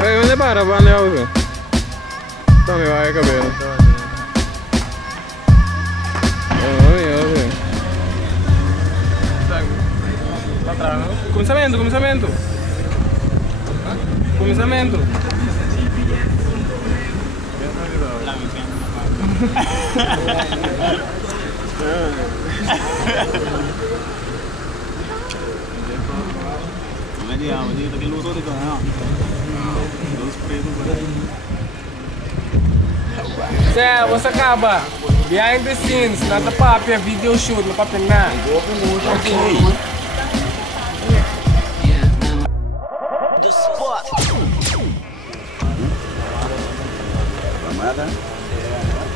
Onde para banda algo? Tome vai cabelo. Começamento. Você acaba behind the scenes, na Papia video shoot, na Papia na. The spot.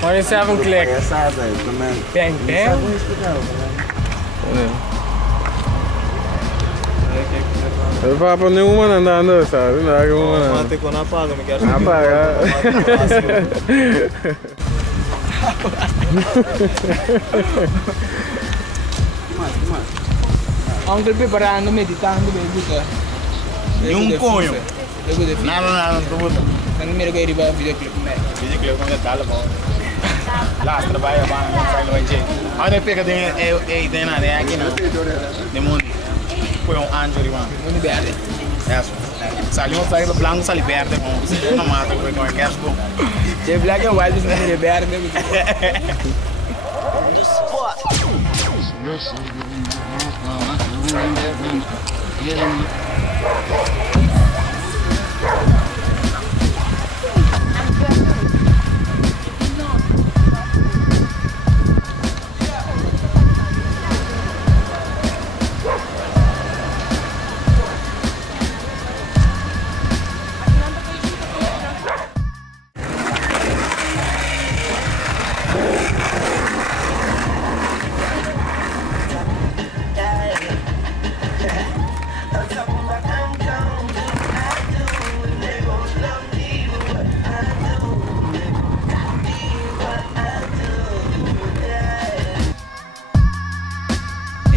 Olha 7 click. Bang bang. Eu vou para nenhuma andando, sabe? Não é como não. Mate quando apaga, me quero. Apaga. Uncle preparando, meditando, bem. E coño. Nada, não tô botando. Não me reguei riba videoclip, né? Videoclip com detalhe bom. Lá trabalha bem, não sai no jeito. Onde pega tem nada, é aqui não. De mundo. Foi anjo de mano. Mundo verde. É. Sali um saído branco, sali verde com não mata foi com gas bom. The black and white is not verde. The spot.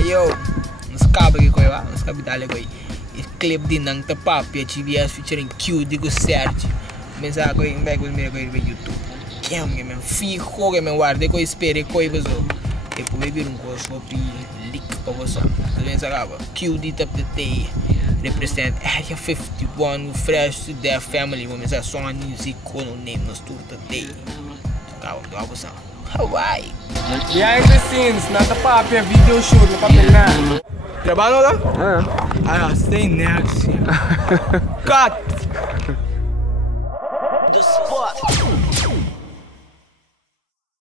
Yo, nos cabos aqui, nos capitais aqui. Esse clipe de Nang Papia, TVS featuring Q, digo certo. Mas agora em vez de me ver no YouTube. Que é meu fico, que meu guarda, que eu espero que eu veja. Depois ver coisa sobre leak para você. Também se acaba. Q de top the day. Represent Area 51, fresh to their family. Vamos a song music com o name nos tour today. Acaba, do algo só. Hawaii. Behind the scenes, na Papia video shoot, na Papia na. Trabalho lá? Stay next. Cut! The spot.